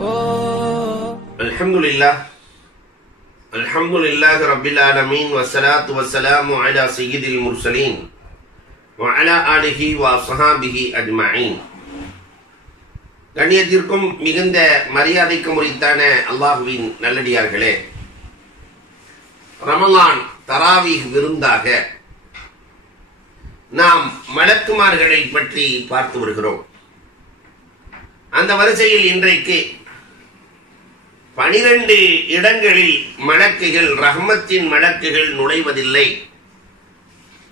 அல்ஹம்துலில்லாஹி ரப்பில் ஆலமீன் வஸ்ஸலாத்து வஸ்ஸலாமு அலா சய்யிதில் முர்ஸலீன் வ அலா ஆலிஹி வ ஸஹாபிஹி அஜ்மஈன். கண்ணியத்திற்கும் மிகுந்த மரியாதைக்கும் உரித்தான அல்லாஹ்வின் நல்லடியார்களே, ரமலான் தராவீஹ் விருந்தாக நாம் மலக்குமார்களை பற்றி பார்த்து வருகிறோம். அந்த வரிசையில் இன்றைக்கு 12 இடங்களில் மலக்குகள், ரஹ்மத்தின் மலக்குகள் நுழைவதில்லை.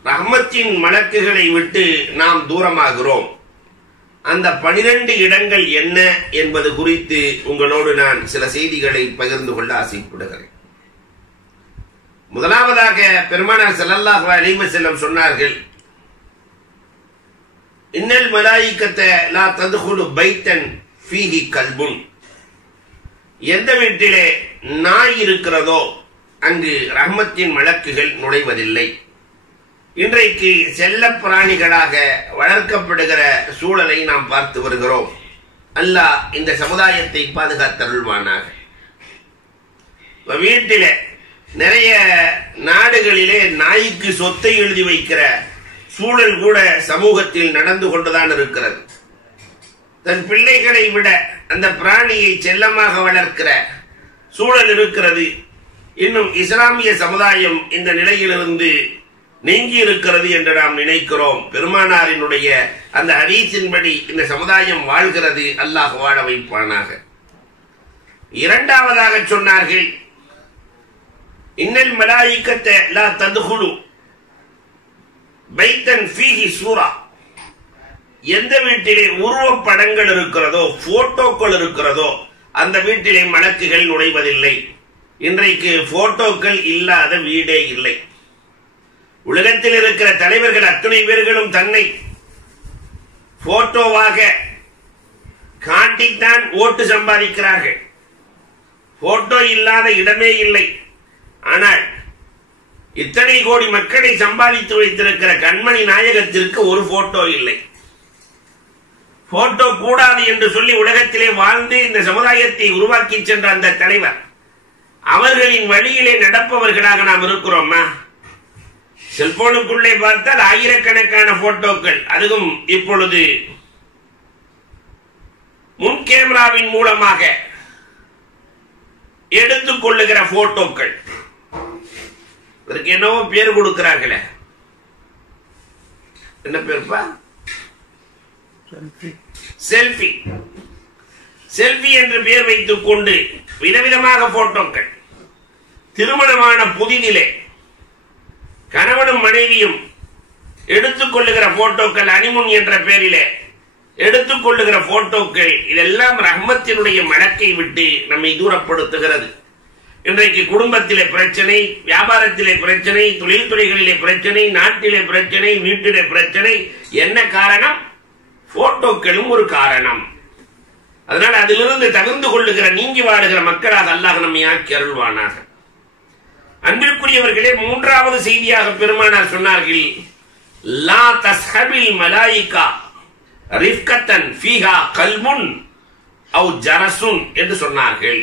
ரஹ்மத்தின் மலக்குகளை விட்டு நாம் தூரமாகிறோம். அந்த 12 இடங்கள் என்ன என்பது குறித்து உங்களோடு நான் சில செய்திகளை பகிர்ந்து கொள்ள ஆசைப்படுகிறேன். முதலாவதாக பெருமானார் ஸல்லல்லாஹு அலைஹி வஸல்லம் சொன்னார்கள், இன்னல் மலாயிகத லா தத்குலு பைத்தன் ஃபீஹி கல்புன். எந்த வீட்டிலே நாய் இருக்கிறதோ அங்கு ரஹ்மத்தின் மலக்குகள் நுழைவதில்லை. இன்றைக்கு செல்ல பிராணிகளாக வளர்க்கப்படுகிற சூழலை நாம் பார்த்து வருகிறோம். அல்லாஹ் இந்த சமுதாயத்தை பாதுகாத்தருள்வானாக. வீட்டிலே நிறைய நாடுகளிலே நாய்க்கு சொத்தை எழுதி வைக்கிற சூழல் கூட சமூகத்தில் நடந்து கொண்டுதான் இருக்கிறது. தன் பிள்ளைகளை விட அந்த பிராணியை செல்லமாக வளர்க்கிற சூழல் இருக்கிறது. இன்னும் இஸ்லாமிய சமுதாயம் இந்த நிலையிலிருந்து நீங்கி இருக்கிறது என்று நாம் நினைக்கிறோம். பெருமானாரினுடைய அந்த ஹதீஸின்படி இந்த சமுதாயம் வாழ்கிறது. அல்லாஹ் வாழ வைப்பானாக. இரண்டாவதாக சொன்னார்கள், இன்னல் மலாயிகத லா தத்குலு பைத்தன் ஃபீஹி சூரா. எந்த வீட்டிலே உருவப்படங்கள் இருக்கிறதோ, போட்டோக்கள் இருக்கிறதோ அந்த வீட்டிலே மலக்குகள் நுழைவதில்லை. இன்றைக்கு போட்டோக்கள் இல்லாத வீடே இல்லை. உலகத்தில் இருக்கிற தலைவர்கள் அத்தனை பேர்களும் தன்னை போட்டோவாக காட்டித்தான் ஓட்டு சம்பாதிக்கிறார்கள். போட்டோ இல்லாத இடமே இல்லை. ஆனால் இத்தனை கோடி மக்களை சம்பாதித்து வைத்திருக்கிற கண்மணி நாயகத்திற்கு ஒரு போட்டோ இல்லை. போட்டோ கூடாது என்று சொல்லி உலகத்திலே வாழ்ந்து இந்த சமுதாயத்தை உருவாக்கி சென்ற அந்த தலைவர், அவர்களின் வழியிலே நடப்பவர்களாக நாம் இருக்கிறோமா? செல்போனுக்குள்ளே பார்த்தால் ஆயிரக்கணக்கான போட்டோக்கள், அதுவும் இப்பொழுது முன் கேமராவின் மூலமாக எடுத்துக் கொள்ளுகிற போட்டோக்கள். இதற்கு என்னவோ பேர் கொடுக்கிறார்களே, என்ன பேருப்பா? செல்ஃபி. செல்ஃபி என்று பெயர் வைத்துக் கொண்டு விதவிதமாக போட்டோக்கள். திருமணமான புதிதிலே கணவனும் மனைவியும் எடுத்துக் கொள்ளுகிற போட்டோக்கள், அனிமுன் என்ற பெயரிலே எடுத்துக் கொள்ளுகிற போட்டோக்கள், இதெல்லாம் ரஹ்மத்தினுடைய மலக்கை விட்டு நம்மை தூரப்படுத்துகிறது. இன்றைக்கு குடும்பத்திலே பிரச்சனை, வியாபாரத்திலே பிரச்சனை, தொழில்துறைகளிலே பிரச்சனை, நாட்டிலே பிரச்சனை, வீட்டிலே பிரச்சனை. என்ன காரணம்? போட்டோக்களும் ஒரு காரணம். அதனால் அதிலிருந்து தகுந்து கொள்ளுகிற, நீங்கி வாழுகிற மக்களாக அல்லாஹ் நம்மை ஆக்கி அருள்வானாக. அன்பிற்குரியவர்களே, மூன்றாவது செய்தியாக பெருமானார் சொன்னார்கள், லா தஸ்ஹபில் மலாயிகா ரிஃப்கத்தன் ஃபீஹா கல்புன் அவ் ஜரசுன் என்று சொன்னார்கள்.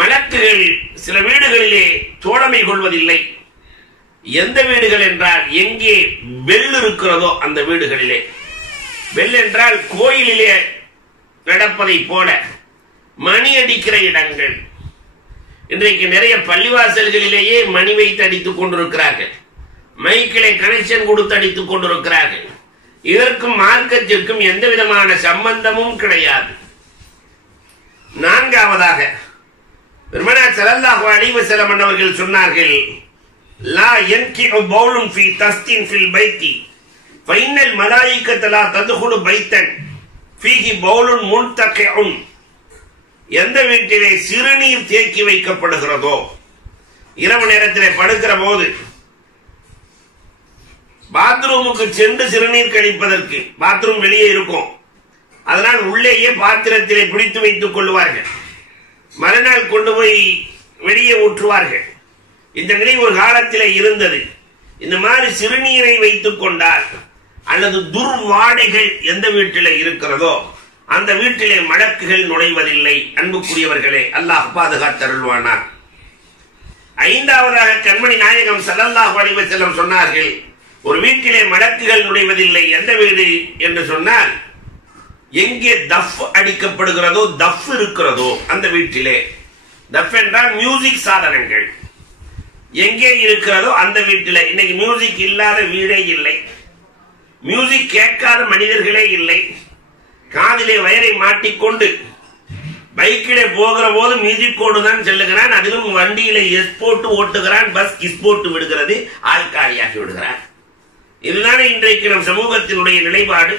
மலக்குகள் சில வீடுகளிலே தோழமை கொள்வதில்லை. எந்த வீடுகள் என்றால், எங்கே பெல் இருக்கிறதோ அந்த வீடுகளிலே. பெல் என்றால் கோயிலிலே நடப்பதை போல மணி அடிக்கிற இடங்கள். இன்றைக்கு நிறைய பள்ளிவாசல்களிலேயே மணி வைத்து அடித்துக் கொண்டிருக்கிறார்கள். மைக்கிலே கனெக்ஷன் கொடுத்து அடித்துக் கொண்டிருக்கிறார்கள். இதற்கும் மார்க்கத்திற்கும் எந்த விதமான சம்பந்தமும் கிடையாது. நான்காவதாக பெருமானார் ஸல்லல்லாஹு அலைஹி வஸல்லம் அவர்கள் சொன்னார்கள், லா யன்கிஉ பௌலுன் ஃபீ தஸ்தின் ஃபில் பைத்தி ஃபைனல் மலாயிகத லா தத்குலு பைத்தன் ஃபீஹி பௌலுன் முல்தகிஉன். எந்த வீட்டிலே சிறுநீர் தேக்கி வைக்கப்படுகிறதோ, இரவு நேரத்திலே படுக்கிற போது பாத்ரூமுக்கு சென்று சிறுநீர் கழிப்பதற்கு, பாத்ரூம் வெளியே இருக்கும், அதனால் உள்ளேயே பாத்திரத்திலே பிடித்து வைத்துக் கொள்வார்கள். மறுநாள் கொண்டு போய் வெளியே ஊற்றுவார்கள். இந்த நிலை ஒரு காலத்திலே இருந்தது. இந்த மாதிரி சிறுநீரை வைத்துக் கொண்டால் அல்லது துர்வாடைகள் எந்த வீட்டில் இருக்கிறதோ அந்த வீட்டிலே மலக்குகள் நுழைவதில்லை. அன்புக்குரியவர்களே, அல்லாஹ் பாதுகாத்தருள்வானார். ஐந்தாவதாக கண்மணி நாயகம் ஸல்லல்லாஹு அலைஹி வஸல்லம் சொன்னார்கள், ஒரு வீட்டிலே மலக்குகள் நுழைவதில்லை. எந்த வீடு என்று சொன்னால், எங்கே தஃப் அடிக்கப்படுகிறதோ, தஃப் இருக்கிறதோ அந்த வீட்டிலே. தஃப் என்றால் மியூசிக் சாதனங்கள் எங்கே இருக்கிறதோ அந்த வீட்டிலே. இன்னைக்கு மியூசிக் இல்லாத வீடே இல்லை, மியூசிக் கேட்காத மனிதர்களே இல்லை. காதிலே வயரை மாட்டிக்கொண்டு பைக்கிலே போகிற போது மியூசிக் கோடு தான் செல்லுகிறான். அதிலும் வண்டியில எஸ் போட்டு ஓட்டுகிறான், பஸ் கிஸ் போட்டு விடுகிறது, ஆள்காலியாகி விடுகிறான். இதுதானே இன்றைக்கு நம் சமூகத்தினுடைய நிலைப்பாடு.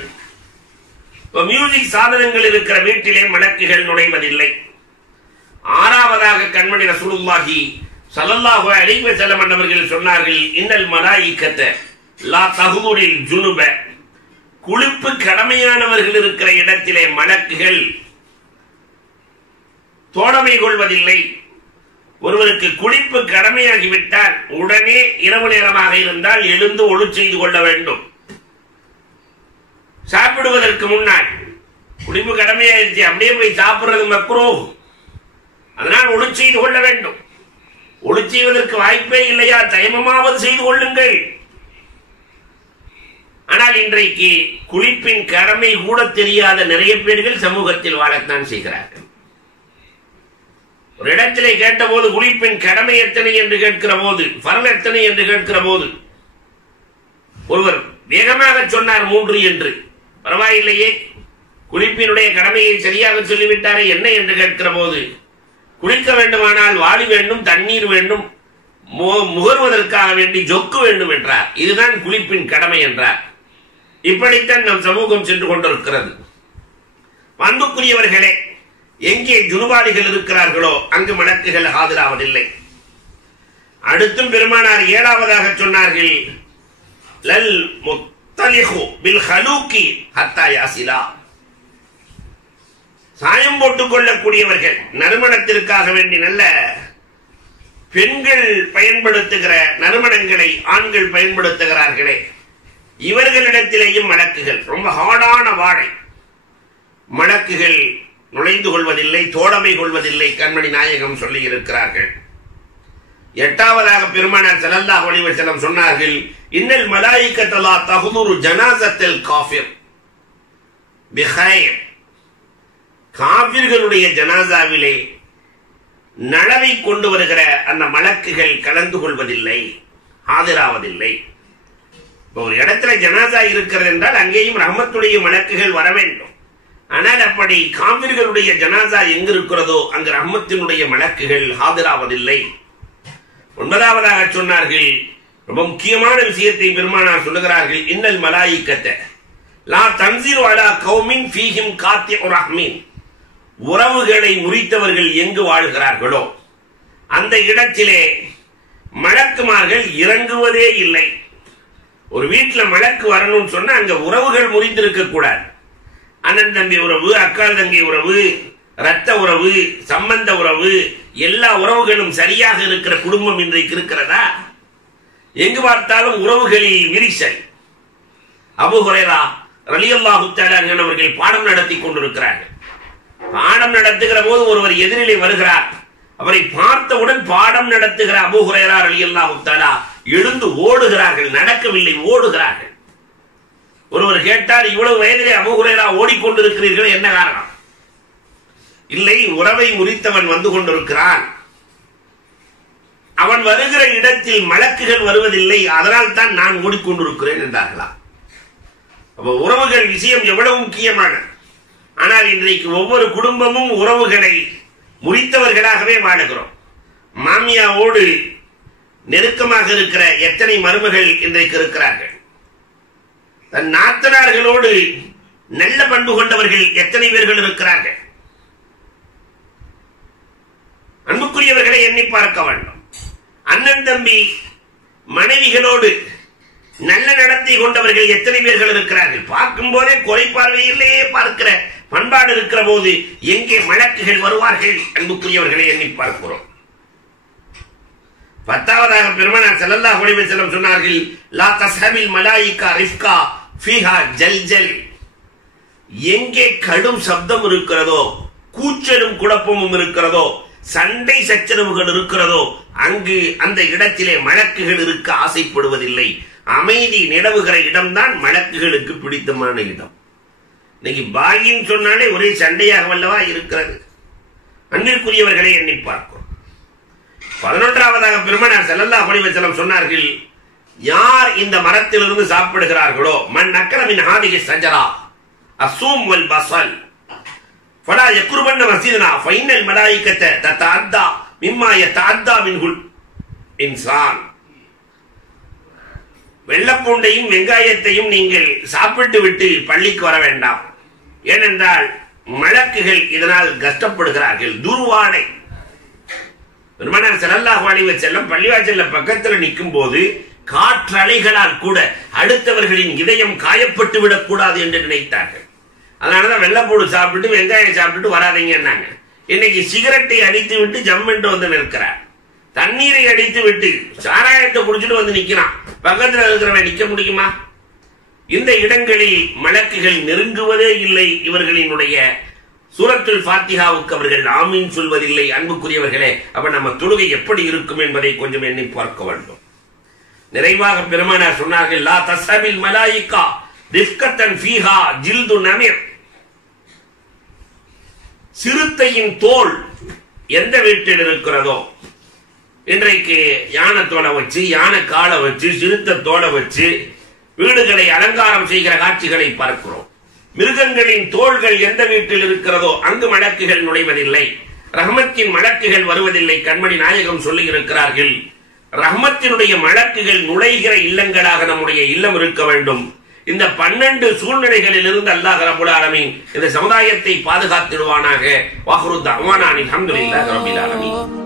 மியூசிக் சாதனங்கள் இருக்கிற வீட்டிலே மலக்குகள் நுழைவதில்லை. ஆறாவதாக கண்மணி ரசூலுல்லாஹி ஸல்லல்லாஹு அலைஹி வஸல்லம் அவர்கள் சொன்னார்கள், இன்னல் மலாயிகத லா தஹுரில் ஜுனுப, குளிப்பு கடமையானவர்கள் இருக்கிற இடத்திலே மலக்குகள் தோழமை கொள்வதில்லை. ஒருவருக்கு குளிப்பு கடமையாகிவிட்டால் உடனே இரவு நேரமாக இருந்தால் எழுந்து ஒழு செய்து கொள்ள வேண்டும். சாப்பிடுவதற்கு முன்னால் குளிப்பு கடமையாயிருச்சு, அப்படியே போய் சாப்பிடுறது மக்ரூஹ். அதனால் ஒழு செய்து கொள்ள வேண்டும். ஒழு செய்வதற்கு வாய்ப்பே இல்லையா, தயமமாவது செய்து கொள்ளுங்கள். ஆனால் இன்றைக்கு குளிப்பின் கடமை கூட தெரியாத நிறைய பேர்கள் சமூகத்தில் வாழத்தான் செய்கிறார்கள். ஒரு இடத்திலே கேட்டபோது குளிப்பின் கடமை எத்தனை என்று கேட்கிற போது, ஃபர்ல் எத்தனை என்று கேட்கிற போது ஒருவர் வேகமாக சொன்னார் 3 என்று. பரவாயில்லையே, குளிப்பினுடைய கடமையை சரியாக சொல்லிவிட்டாரே, என்ன என்று கேட்கிற போது, குளிக்க வேண்டுமானால் வாளி வேண்டும், தண்ணீர் வேண்டும், முகர்வதற்காக வேண்டி ஜொக்கு வேண்டும் என்றார். இதுதான் குளிப்பின் கடமை என்றார். இப்படித்தான் நம் சமூகம் சென்று கொண்டிருக்கிறது. அன்புக்குரியவர்களே, எங்கே ஜுனுபாலிகள் இருக்கிறார்களோ அங்கு மலக்குகள் ஆஜராவதில்லை. அடுத்தும் பெருமானார் 7ஆவதாக சொன்னார்கள், லல் முத்தலிஹு பில் ஹலூகி ஹத்தா யாசிலா, சாயம் போட்டுக் கொள்ளக்கூடியவர்கள், நறுமணத்திற்காக வேண்டி நல்ல பெண்கள் பயன்படுத்துகிற நறுமணங்களை ஆண்கள் பயன்படுத்துகிறார்களே, இவர்களிடத்திலேயும் மலக்குகள், ரொம்ப ஹார்டான வாடை, மலக்குகள் நுழைந்து கொள்வதில்லை, தோழமை கொள்வதில்லை. கண்மணி நாயகம் சொல்லி இருக்கிறார்கள். 8ஆவதாக பெருமானார் ஸல்லல்லாஹு அலைஹி வஸல்லம் சொன்னார்கள், இன்னல் மலாயிகத லா தஹுரு ஜனாஸத்தல் காஃபிர் பிகைர், காபிர்களுடைய ஜனாசாவிலே நலவை கொண்டு வருகிற அந்த மலக்குகள் கலந்து கொள்வதில்லை, ஆஜராவதில்லை. ஒரு இடத்துல ஜனாசா இருக்கிறது என்றால் அங்கேயும் ரஹ்மத்துடைய மலக்குகள் வர வேண்டும். ஆனால் அப்படி காபிர்களுடைய ஜனாசா எங்கு இருக்கிறதோ அங்கு ரஹ்மத்தினுடைய மலக்குகள் ஆஜராவதில்லை. 9ஆவதாக சொன்னார்கள், ரொம்ப முக்கியமான விஷயத்தை பெருமானார் சொல்லுகிறார்கள், இன்னல் மலாயிகத லா தன்சிரு அலா கௌமின் ஃபீஹிம் காத்திஉ ரஹ்மீன், உறவுகளை முறித்தவர்கள் எங்கு வாழ்கிறார்களோ அந்த இடத்திலே மலக்குமார்கள் இறங்குவதே இல்லை. ஒரு வீட்டில் மலக்கு வரணும்னு சொன்னா அங்க உறவுகள் முறிந்திருக்க கூடாது. அண்ணன் தம்பி உறவு, அக்கால் தங்கை உறவு, இரத்த உறவு, சம்பந்த உறவு, எல்லா உறவுகளும் சரியாக இருக்கிற குடும்பம் இன்றைக்கு இருக்கிறதா? எங்கு பார்த்தாலும் உறவுகளில் விரிசல். அபூ ஹுரைரா ரலியல்லாஹு தஆலா அவர்கள் பாடம் நடத்தி கொண்டிருக்கிறார்கள். பாடம் நடத்துகிற போது ஒருவர் எதிரிலே வருகிறார். அவரை பார்த்தவுடன் பாடம் நடத்துகிற அபூ ஹுரைரா ரலியல்லாஹு தஆலா எழுந்து ஓடுகிறார்கள். நடக்கவில்லை, ஓடுகிறார்கள். ஒருவர் கேட்டார், இவ்வளவு வயதிலே அபூ ஹுரைரா ஓடிக்கொண்டிருக்கிறீர்கள், என்ன காரணம்? இல்லை, உறவை முறித்தவன் வந்து கொண்டிருக்கிறான், அவன் வருகிற இடத்தில் மலக்குகள் வருவதில்லை, அதனால் தான் நான் ஓடிக்கொண்டிருக்கிறேன் என்றார்களா? அப்ப உறவுகள் விஷயம் எவ்வளவு முக்கியமானது. ஆனால் இன்றைக்கு ஒவ்வொரு குடும்பமும் உறவுகளை முறித்தவர்களாகவே வாழுகிறோம். மாமியாவோடு நெருக்கமாக இருக்கிற எத்தனை மருமகள் இன்றைக்கு இருக்கிறார்கள். தன் நாத்தனார்களோடு நல்ல பண்பு கொண்டவர்கள் எத்தனை பேர்கள் இருக்கிறார்கள். அன்புக்குரியவர்களை எண்ணி பார்க்க வேண்டும். அண்ணன் தம்பி மனைவிகளோடு நல்ல நடத்தை கொண்டவர்கள் எத்தனை பேர்கள் இருக்கிறார்கள். பார்க்கும் போதே குறை பார்வையிலேயே பார்க்கிற பண்பாடு இருக்கிற போது எங்கே மலக்குகள் வருவார்கள்? அன்புக்குரியவர்களை எண்ணி பார்க்கிறோம். 10ஆவதாக பெருமானார் ஸல்லல்லாஹு அலைஹி வஸல்லம் சொன்னார்கள், லா தஸ்ஹபில் மலாயிகா ரிஃப்கா ஃபீஹா ஜல்ஜல், எங்கே கடும் சப்தம் இருக்கிறதோ, கூச்சலும் குழப்பமும் இருக்கிறதோ, சண்டை சச்சரவுகள் இருக்கிறதோ, அங்கு அந்த இடத்திலே மலக்குகள் இருக்க ஆசைப்படுவதில்லை. அமைதி நிலவுகிற இடம்தான் மலக்குகளுக்கு பிடித்தமான இடம். இன்னைக்கு பாகின்னு சொன்னாலே ஒரே சண்டையாக வல்லவா இருக்கிறது. அன்பிற்குரியவர்களை எண்ணி பார்க்கும். 11ஆவதாக பெருமானார் ஸல்லல்லாஹு அலைஹி வஸல்லம் சொன்னார்கள், யார் இந்த மரத்திலிருந்து சாப்பிடுகிறார்களோ, மன் அக்ரமின் ஹாதிஹி ஷஜரா அஸூம் வல் பஸல் ஃபலா யக்ருபன்ன மஸ்ஜிதனா ஃபைனல் மலாயிகத ததஅத்தா மிம்மா யதஅத்தா மின்ஹுல் இன்சான். வெள்ளப்பூண்டையும் வெங்காயத்தையும் நீங்கள் சாப்பிட்டு விட்டு பள்ளிக்கு வர வேண்டாம். ஏனென்றால் மலக்குகள் இதனால் கஷ்டப்படுகிறார்கள். துர்வாடை. பெருமானார் ஸல்லல்லாஹு அலைஹி வஸல்லம் பள்ளிவாசல்ல பக்கத்துல நிற்கும் போது காற்றலைகளால் கூட அடுத்தவர்களின் இதயம் காயப்பட்டு விடக்கூடாது என்று நினைத்தார்கள். அதனாலதான் வெள்ளப்பூடு சாப்பிட்டு வெங்காயம் சாப்பிட்டு வராதீங்கன்னாங்க. இன்னைக்கு சிகரெட்டை அடித்து விட்டு ஜம்மென்று வந்து நிற்கிறார். தண்ணீரை அடித்து விட்டு சாராயத்தை குடிச்சிட்டு வந்து நிக்கிறான். பக்கத்தில் இருக்கிறவன் நிக்க முடியுமா? இந்த இடங்களில் மலக்குகள் நெருங்குவதே இல்லை. இவர்களினுடைய சூரத்துல் ஃபாத்திஹாவுக்கு அவர்கள் ஆமீன் சொல்வதில்லை. அன்புக்குரியவர்களே, அப்ப நம்ம தொழுகை எப்படி இருக்கும் என்பதை கொஞ்சம் எண்ணி பார்க்க வேண்டும். நிறைவாக பெருமானார் சொன்னார்கள், லா தஸ்ஹபில் மலாயிகா ரிஃப்கத்தன் ஃபீஹா ஜில்து நமீர். சிறுத்தையின் தோல் எந்த வீட்டில் இருக்கிறதோ, இன்றைக்கு யானை தோலை வச்சு, யானை காலை வச்சு, சிறுத்தை தோலை வச்சு வீடுகளை அலங்காரம் செய்கிற காட்சிகளை பார்க்கிறோம். மிருகங்களின் தோள்கள் எந்த வீட்டில் இருக்கிறதோ அங்கு மலக்குகள் நுழைவதில்லை. ரஹ்மத்தின் மலக்குகள் வருவதில்லை. கண்மணி நாயகம் சொல்லி இருக்கிறார்கள், ரஹ்மத்தினுடைய மலக்குகள் நுழைகிற இல்லங்களாக நம்முடைய இல்லம் இருக்க வேண்டும். இந்த 12 சூழ்நிலைகளில் இருந்து அல்லாஹ் ரப்பல் ஆலமீன் இந்த சமுதாயத்தை பாதுகாத்திடுவானாக. வாஹ்ரு தஅவானா அல்ஹம்துலில்லாஹி ரப்பில் ஆலமீன்.